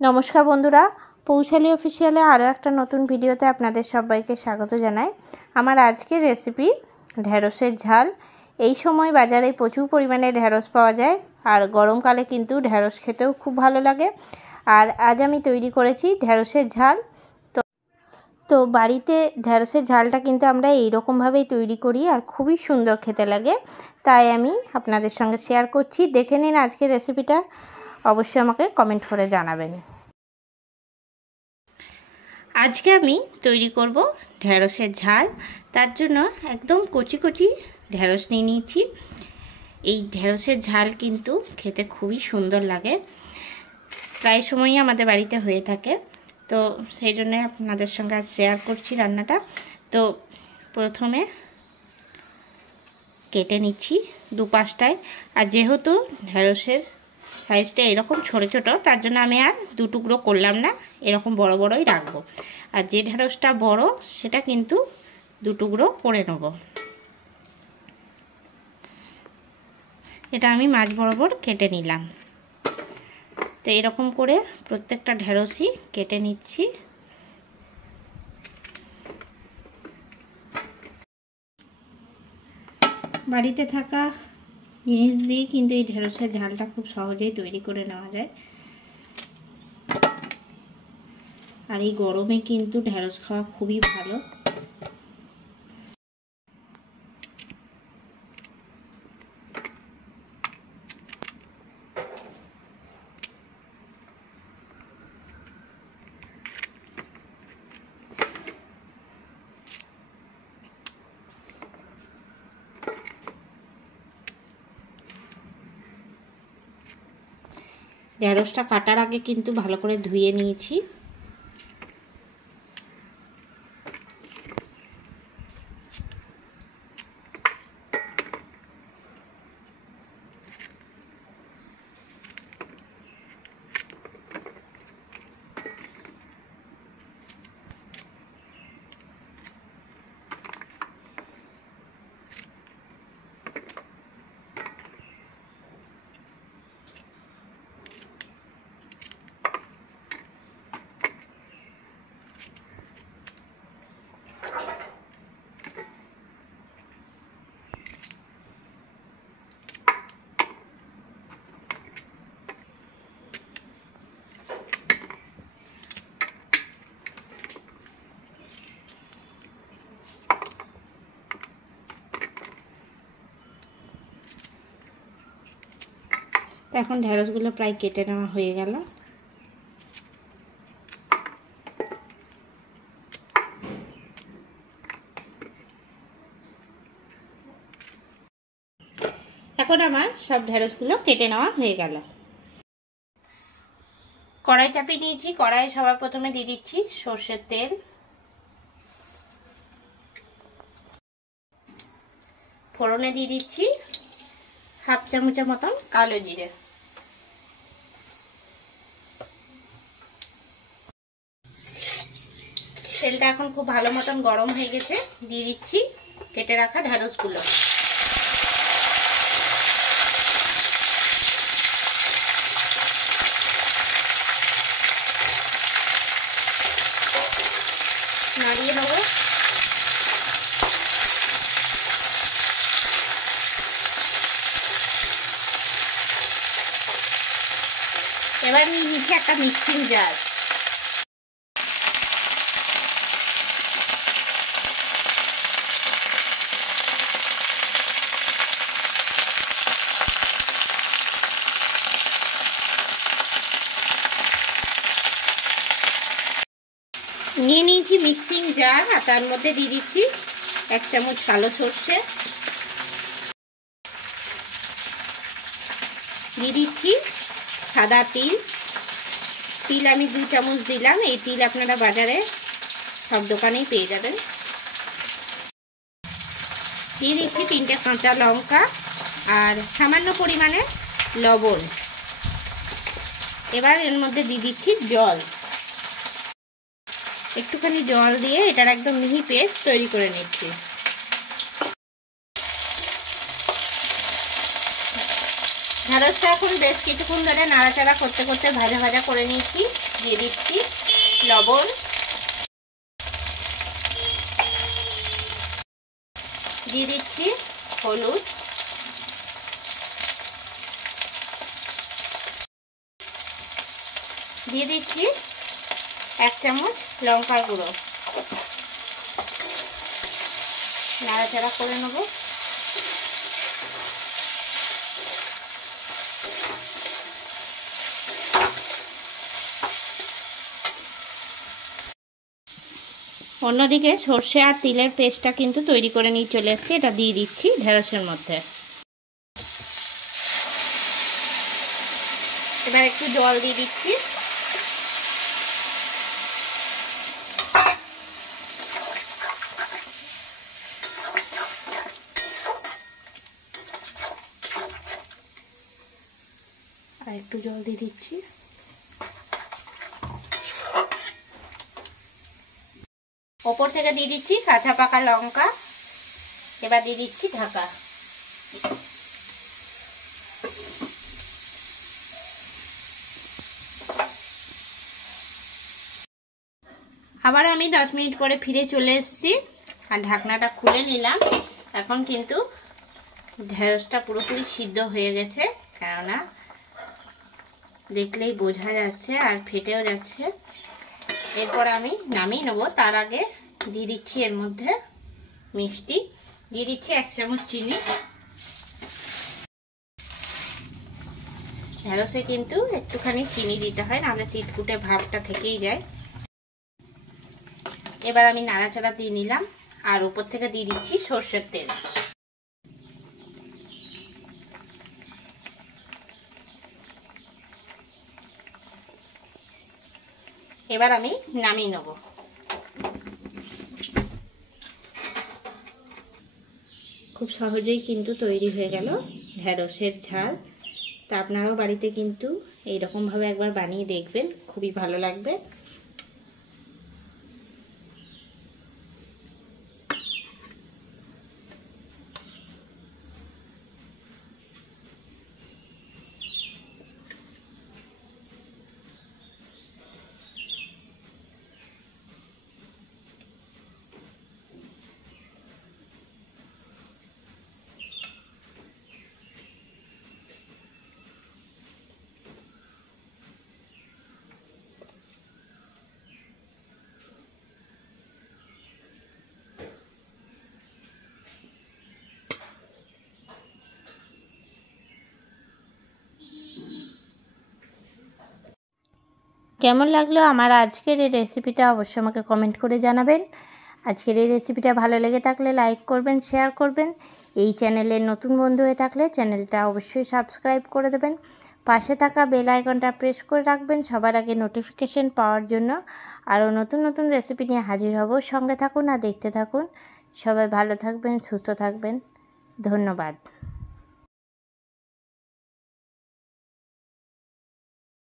নমস্কার বন্ধুরা, পৌশালী অফিসিয়ালে আরও একটা নতুন ভিডিওতে আপনাদের সবাইকে স্বাগত জানাই। আমার আজকের রেসিপি ঢ্যাঁড়সের ঝাল। এই সময় বাজারে প্রচুর পরিমাণে ঢ্যাঁড়স পাওয়া যায়, আর গরমকালে কিন্তু ঢ্যাঁড়স খেতেও খুব ভালো লাগে। আর আজ আমি তৈরি করেছি ঢ্যাঁড়সের ঝাল। তো বাড়িতে ঢ্যাঁড়সের ঝালটা কিন্তু আমরা এইরকমভাবেই তৈরি করি, আর খুবই সুন্দর খেতে লাগে। তাই আমি আপনাদের সঙ্গে শেয়ার করছি। দেখে নিন আজকের রেসিপিটা, অবশ্যই আমাকে কমেন্ট করে জানাবেন। আজকে আমি তৈরি করব ঢ্যাঁড়সের ঝাল। তার জন্য একদম কচি কচি ঢ্যাঁড়স নিয়ে নিয়েছি। এই ঢ্যাঁড়সের ঝাল কিন্তু খেতে খুবই সুন্দর লাগে, প্রায় সময়ই আমাদের বাড়িতে হয়ে থাকে। তো সেই জন্য আপনাদের সঙ্গে আজ শেয়ার করছি রান্নাটা। তো প্রথমে কেটে নিচ্ছি দুপাশটায়। আর যেহেতু ঢ্যাঁড়সের সাইজটা এরকম ছোটো ছোটো, তার জন্য আমি আর দু টুকরো করলাম না, এরকম বড় বড়ই রাখবো। আর যে ঢ্যাঁড়সটা বড় সেটা কিন্তু দু টুকরো করে নেব। এটা আমি মাঝ বরাবর কেটে নিলাম। তো এরকম করে প্রত্যেকটা ঢ্যাঁড়সই কেটে নিচ্ছি। বাড়িতে থাকা জিনিস দিয়ে কিন্তু এই ঢ্যাঁড়সের ঝালটা খুব সহজেই তৈরি করে নেওয়া যায়। আর এই গরমে কিন্তু ঢ্যাঁড়স খাওয়া খুবই ভালো। ঢ্যাঁড়সটা কাটার আগে কিন্তু ভালো করে ধুয়ে নিয়েছি। এখন ঢ্যাঁড়সগুলো প্রায় কেটে নেওয়া হয়ে গেল। এখন আমার সব ঢ্যাঁড়সগুলো কেটে নেওয়া হয়ে গেল। কড়াই চাপিয়ে নিয়েছি। কড়াই সবার প্রথমে দিয়ে দিচ্ছি সর্ষের তেল। ফোড়নে দিয়ে দিচ্ছি হাফ চামচের মতন কালো জিরে। তেলটা এখন খুব ভালো মতন গরম হয়ে গেছে। দিয়ে দিচ্ছি কেটে রাখা ঢ্যাঁড়সগুলো। নাড়িয়ে নেবো। এবার নিয়ে নিচ্ছি একটা মিক্সিং জার। নিয়ে নিয়েছি মিক্সিং জার, আর তার মধ্যে দিয়ে দিচ্ছি 1 চামচ কালো সর্ষে, দিয়ে দিচ্ছি সাদা তিল। তিল আমি 2 চামচ দিলাম। এই তিল আপনারা বাজারে সব দোকানেই পেয়ে যাবেন। দিয়ে দিচ্ছি 3টে কাঁচা লঙ্কা আর সামান্য পরিমাণে লবণ। এবার এর মধ্যে দিয়ে দিচ্ছি জল। একটুখানি জল দিয়ে এটার একদম মিহি পেস্ট তৈরি করে নিচ্ছি। ঢ্যাঁড়সটা এখন বেশ কিছুক্ষণ ধরে নাড়াচাড়া করতে করতে ভাজা ভাজা করে নিয়েছি। দিয়ে দিচ্ছি লবণ, দিয়ে দিচ্ছি হলুদ, দিয়ে দিচ্ছি 1 চামচ লঙ্কার গুঁড়ো। নাড়াচাড়া করে নেব। অন্যদিকে সর্ষে আর তিলের পেস্টটা কিন্তু তৈরি করে নিয়ে চলে এসেছি, এটা দিয়ে দিচ্ছি ঢেঁড়সের মধ্যে। এবার একটু জল দিয়ে দিচ্ছি। আর একটু জল দিয়ে দিচ্ছি। ওপর থেকে দিয়ে দিচ্ছি কাঁচা পাকা লঙ্কা। এবার দিয়ে দিচ্ছি ঢাকা। আবার আমি 10 মিনিট পরে ফিরে চলে এসেছি আর ঢাকনাটা খুলে নিলাম। এখন কিন্তু ঢেঁড়সটা পুরোপুরি সিদ্ধ হয়ে গেছে, কেননা দেখলেই বোঝা যাচ্ছে আর ফেটেও যাচ্ছে। এরপর আমি নামিয়ে নেব। তার আগে দিয়ে দিচ্ছি এর মধ্যে মিষ্টি, দিয়ে দিচ্ছি 1 চামচ চিনি। ঢেঁড়সে কিন্তু একটুখানি চিনি দিতে হয়, নাহলে তিতকুটে ভাবটা থেকেই যায়। এবার আমি নাড়াচাড়া দিয়ে নিলাম আর উপর থেকে দিয়ে দিচ্ছি সর্ষের তেল। এবার আমি নামিয়ে নেব। খুব সহজেই কিন্তু তৈরি হয়ে গেল ঢেঁড়সের ঝাল। তা আপনারাও বাড়িতে কিন্তু এইরকমভাবে একবার বানিয়ে দেখবেন, খুবই ভালো লাগবে। কেমন লাগলো আমার আজকের এই রেসিপিটা অবশ্যই আমাকে কমেন্ট করে জানাবেন। আজকের এই রেসিপিটা ভালো লেগে থাকলে লাইক করবেন, শেয়ার করবেন। এই চ্যানেলের নতুন বন্ধু হয়ে থাকলে চ্যানেলটা অবশ্যই সাবস্ক্রাইব করে দেবেন। পাশে থাকা বেল আইকনটা প্রেস করে রাখবেন সবার আগে নোটিফিকেশন পাওয়ার জন্য। আরও নতুন নতুন রেসিপি নিয়ে হাজির হব। সঙ্গে থাকুন আর দেখতে থাকুন। সবাই ভালো থাকবেন, সুস্থ থাকবেন। ধন্যবাদ।